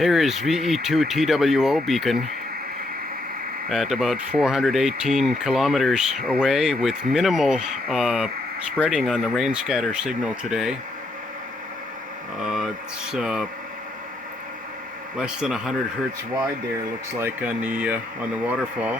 Here is VE2TWO beacon at about 418 kilometers away with minimal spreading on the rain scatter signal today. It's less than 100 hertz wide there, looks like, on the waterfall.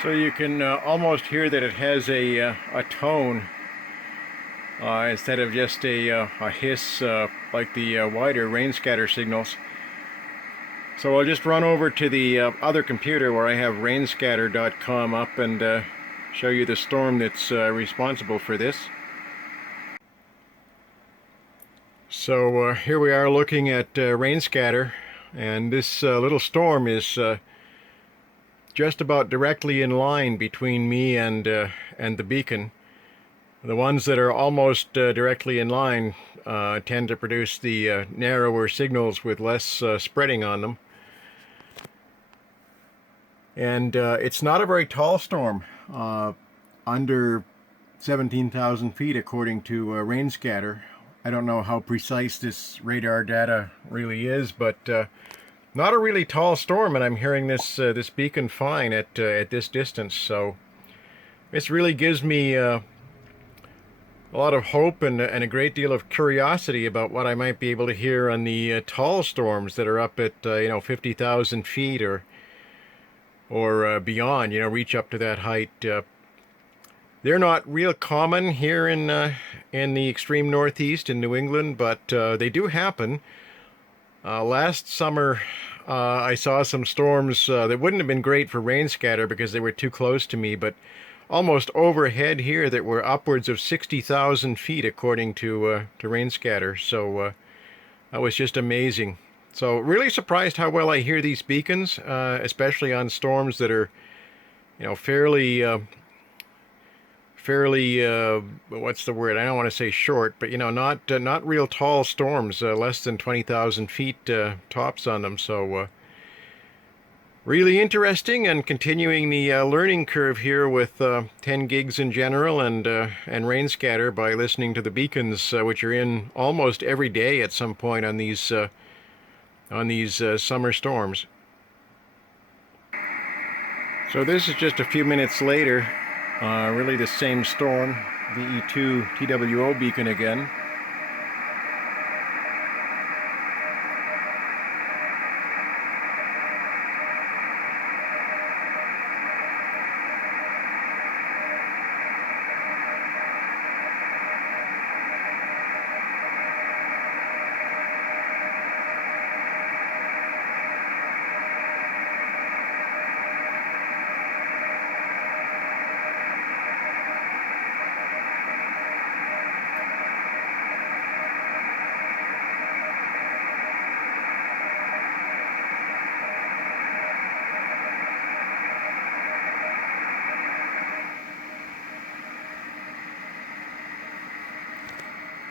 So you can almost hear that it has a tone instead of just a hiss like the wider rain scatter signals. So I'll just run over to the other computer where I have rainscatter.com up and show you the storm that's responsible for this. So here we are looking at rain scatter, and this little storm is just about directly in line between me and the beacon. The ones that are almost directly in line tend to produce the narrower signals with less spreading on them. And it's not a very tall storm, under 17,000 feet according to Rainscatter. I don't know how precise this radar data really is, but not a really tall storm, and I'm hearing this beacon fine at this distance. So this really gives me a lot of hope and a great deal of curiosity about what I might be able to hear on the tall storms that are up at 50,000 feet or beyond. Reach up to that height. They're not real common here in the extreme northeast in New England, but they do happen. Last summer, I saw some storms that wouldn't have been great for rain scatter because they were too close to me, but almost overhead here that were upwards of 60,000 feet according to rain scatter. So that was just amazing. So really surprised how well I hear these beacons, especially on storms that are, fairly what's the word? I don't want to say short, but not real tall storms, less than 20,000 feet tops on them. So really interesting, and continuing the learning curve here with 10 gigs in general and rain scatter by listening to the beacons, which are in almost every day at some point on these summer storms. So this is just a few minutes later. Really the same storm, VE2TWO beacon again.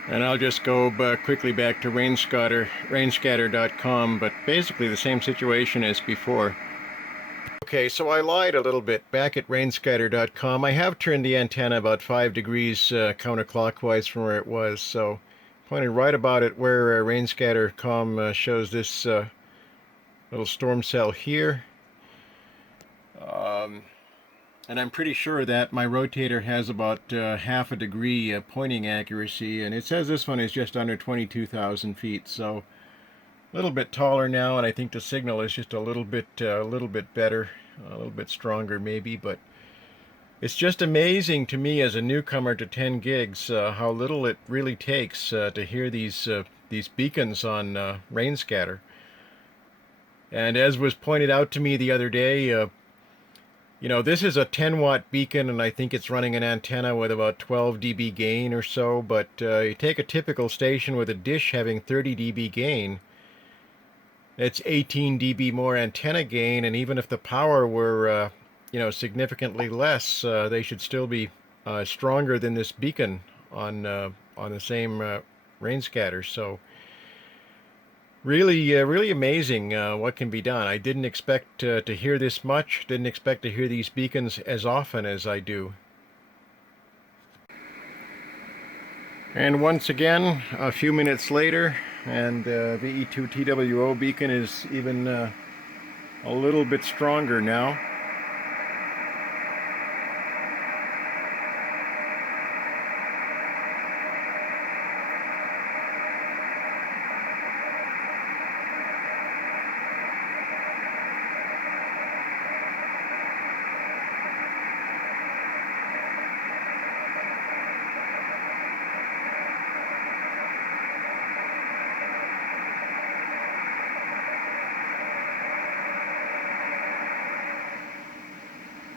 And I'll just go quickly back to rainscatter.com, but basically the same situation as before. Okay, so I lied a little bit. Back at rainscatter.com, I have turned the antenna about 5 degrees counterclockwise from where it was, so pointed right about it where rainscatter.com shows this little storm cell here. And I'm pretty sure that my rotator has about half a degree pointing accuracy, and it says this one is just under 22,000 feet, so a little bit taller now, and I think the signal is just a little bit better, a little bit stronger maybe. But it's just amazing to me as a newcomer to 10 gigs how little it really takes to hear these beacons on rain scatter. And as was pointed out to me the other day, you know, this is a 10-watt beacon, and I think it's running an antenna with about 12 dB gain or so. But you take a typical station with a dish having 30 dB gain, it's 18 dB more antenna gain, and even if the power were, you know, significantly less, they should still be stronger than this beacon on the same rain scatter. So really, really amazing what can be done. I didn't expect to hear this much. Didn't expect to hear these beacons as often as I do. And once again, a few minutes later, and VE2TWO beacon is even a little bit stronger now.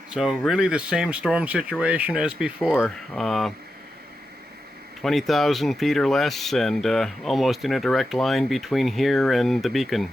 So really the same storm situation as before. 20,000 feet or less, and almost in a direct line between here and the beacon.